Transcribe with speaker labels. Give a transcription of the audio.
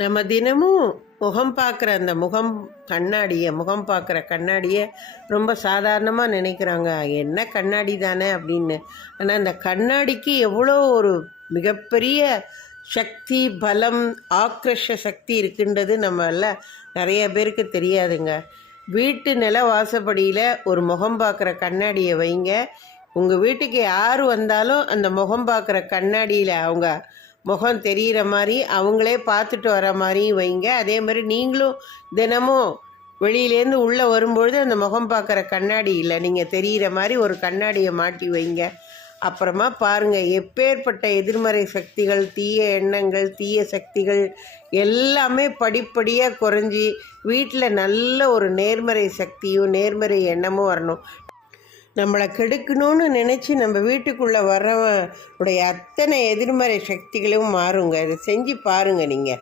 Speaker 1: நம்ம தினமும் முகம் பார்க்குற அந்த முகம் கண்ணாடியை முகம் பார்க்குற கண்ணாடியை ரொம்ப சாதாரணமாக நினைக்கிறாங்க. என்ன கண்ணாடி தானே அப்படின்னு. ஆனால் அந்த கண்ணாடிக்கு எவ்வளோ ஒரு மிகப்பெரிய சக்தி பலம் ஆக்ரஷ சக்தி இருக்குன்றது நம்மள நிறைய பேருக்கு தெரியாதுங்க. வீட்டு நில வாசப்படியில் ஒரு முகம் பார்க்குற கண்ணாடியை வைங்க. உங்கள் வீட்டுக்கு யார் வந்தாலும் அந்த முகம் பார்க்குற கண்ணாடியில் அவங்க முகம் தெரிகிற மாதிரி அவங்களே பார்த்துட்டு வர மாதிரியும் வைங்க. அதே மாதிரி நீங்களும் தினமும் வெளியிலேருந்து உள்ளே வரும்பொழுது அந்த முகம் பார்க்குற கண்ணாடி இல்லை. நீங்கள் தெரிகிற மாதிரி ஒரு கண்ணாடியை மாட்டி வைங்க. அப்புறமா பாருங்கள் எப்பேற்பட்ட எதிர்மறை சக்திகள் தீய எண்ணங்கள் தீய சக்திகள் எல்லாமே படிப்படியாக குறைஞ்சி வீட்டில் நல்ல ஒரு நேர்மறை சக்தியும் நேர்மறை எண்ணமும் வரணும். நம்மளை கெடுக்கணும்னு நினச்சி நம்ம வீட்டுக்குள்ளே வர்றவனுடைய அத்தனை எதிர்மறை சக்திகளும் மாறுங்க. இதை செஞ்சு பாருங்கள் நீங்கள்